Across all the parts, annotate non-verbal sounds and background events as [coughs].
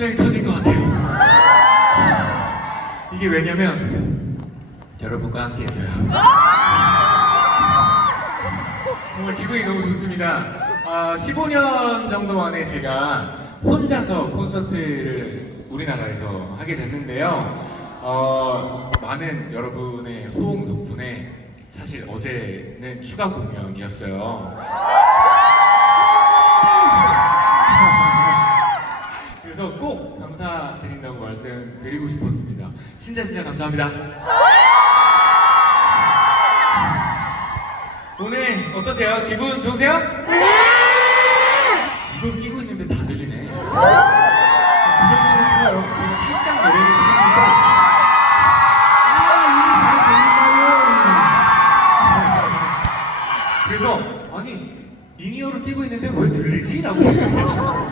심장이 터질 것 같아요. 이게 왜냐면 여러분과 함께해서요. 정말 기분이 너무 좋습니다. 아, 15년 정도 만에 제가 혼자서 콘서트를 우리나라에서 하게 됐는데요. 어, 많은 여러분의 호응 덕분에 사실 어제는 추가 공연이었어요. 진짜 진짜 감사합니다. 오늘 어떠세요? 기분 좋으세요? 이걸 끼고 있는데 다 들리네. 그 정도면 여러분 제가 살짝 노래를 부르니까 아 이게 잘 들린다요. 그래서 아니 인이어를 끼고 있는데 왜 들리지? 라고 생각했어요.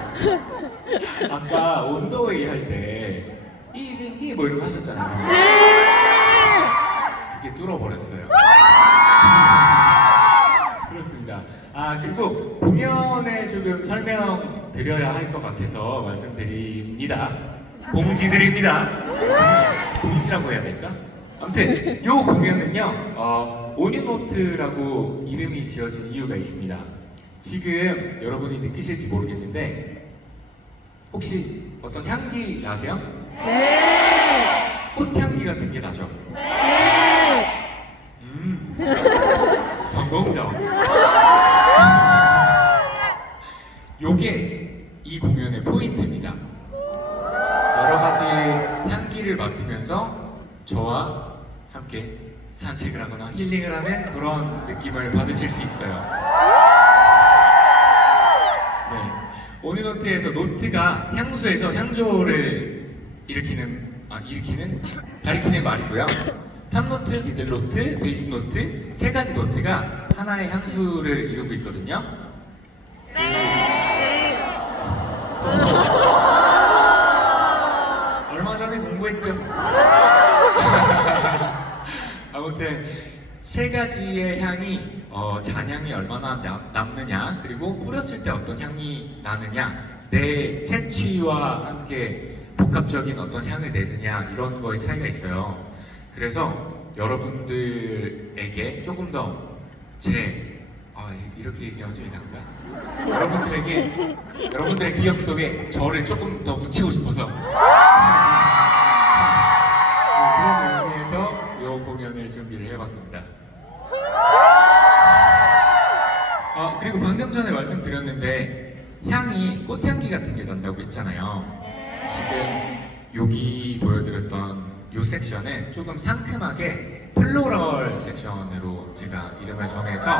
아까 온더웨이 할 때 이생기 뭐 이런 거 하셨잖아요. 그게 뚫어버렸어요. 그렇습니다. 아 그리고 공연에 조금 설명 드려야 할 것 같아서 말씀드립니다. 공지 드립니다. 공지, 공지라고 해야 될까? 아무튼 이 공연은요 어, 오니노트라고 이름이 지어진 이유가 있습니다. 지금 여러분이 느끼실지 모르겠는데 혹시 어떤 향기 나세요? 네. 꽃향기 같은 게 나죠? 네. 음. [laughs] 성공적. 요게 이 공연의 포인트입니다. 여러 가지 향기를 맡으면서 저와 함께 산책을 하거나 힐링을 하는 그런 느낌을 받으실 수 있어요. 네. 오니노트에서 노트가 향수에서 향조를 일으키는 아 일으키는 가리키는 말이고요. [coughs] 탑노트, 미들노트, 베이스노트 세 가지 노트가 하나의 향수를 이루고 있거든요. 얼마 전에 공부했죠. [laughs] 아무튼 세 가지의 향이 어, 잔향이 얼마나 남, 남느냐 그리고 뿌렸을 때 어떤 향이 나느냐 내 채취와 함께 복합적인 어떤 향을 내느냐 이런 거에 차이가 있어요. 그래서 여러분들에게 조금 더제 아, 이렇게 얘기하면 좀 이상한가? 여러분들에게 여러분들의 기억 속에 저를 조금 더 묻히고 싶어서 네, 그런 의미에서 이 공연을 준비를 해봤습니다. 아 그리고 방금 전에 말씀드렸는데 향이 꽃향기 같은 게 난다고 했잖아요. 지금 여기 보여드렸던 이 섹션은 조금 상큼하게 플로럴 섹션으로 제가 이름을 정해서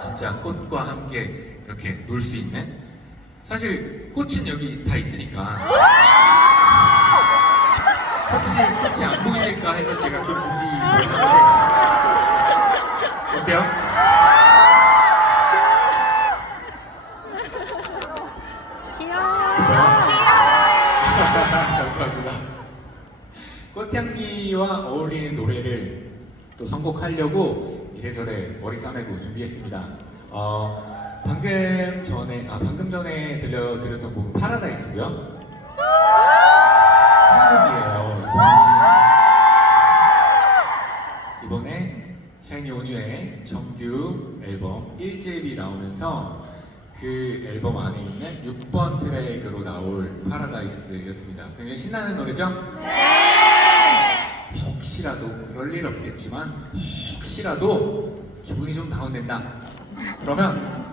진짜 꽃과 함께 이렇게 놀 수 있는 사실 꽃은 여기 다 있으니까. 혹시 꽃이 안 보이실까 해서 제가 좀 준비했는데 꽃향기와 어울리는 노래를 또 선곡하려고 이래저래 머리 싸매고 준비했습니다. 어, 방금 전에 아 방금 전에 들려드렸던 곡은 파라다이스고요. 신곡이에요. 이번에 샤이니 온유의 정규 앨범 1집이 나오면서 그 앨범 안에 있는 6번 트랙으로 나올 파라다이스였습니다. 굉장히 신나는 노래죠? 혹시라도 그럴 일 없겠지만 혹시라도 기분이 좀 다운된다. 그러면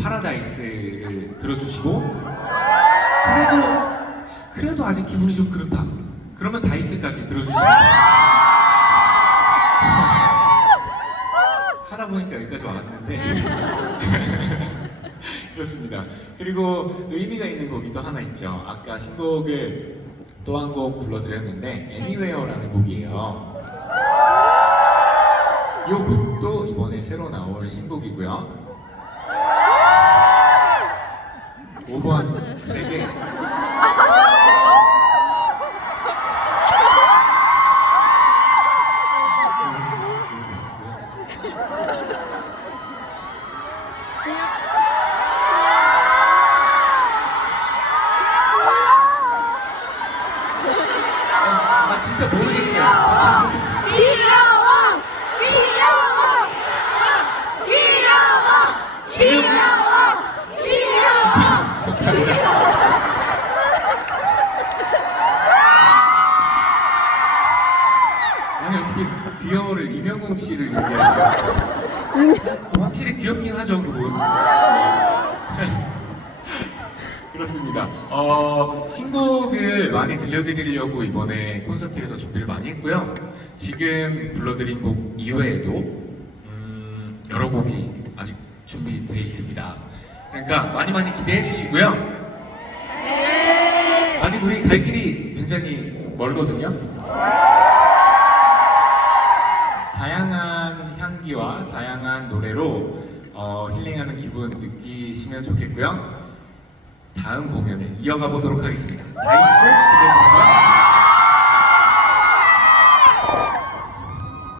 파라다이스를 들어주시고 그래도 그래도 아직 기분이 좀 그렇다. 그러면 다이스까지 들어주시면 [laughs] 하다 보니까 여기까지 왔는데 [laughs] 그렇습니다. 그리고 의미가 있는 곡이 또 하나 있죠. 아까 신곡을 또 한 곡 불러드렸는데 Anywhere라는 곡이에요. 이 곡도 이번에 새로 나올 신곡이고요. 5번 트랙에 아진짜 모르겠어요. 자, 자, 자, 자. 귀여워! 귀여워! 귀여워! 귀여워! 귀여워! 아니 어떻게 귀여워를 이명웅 씨를 얘기하세요? 확실히 귀엽긴 하죠 그분. 그렇습니다. 어, 신곡을 많이 들려드리려고 이번에 콘서트에서 준비를 많이 했고요. 지금 불러드린 곡 이외에도 음, 여러 곡이 아직 준비되어 있습니다. 그러니까 많이 많이 기대해 주시고요. 아직 우리 갈 길이 굉장히 멀거든요. 다양한 향기와 다양한 노래로 어, 힐링하는 기분 느끼시면 좋겠고요. 다음 공연을 이어가 보도록 하겠습니다. 나이스 기대됩니다.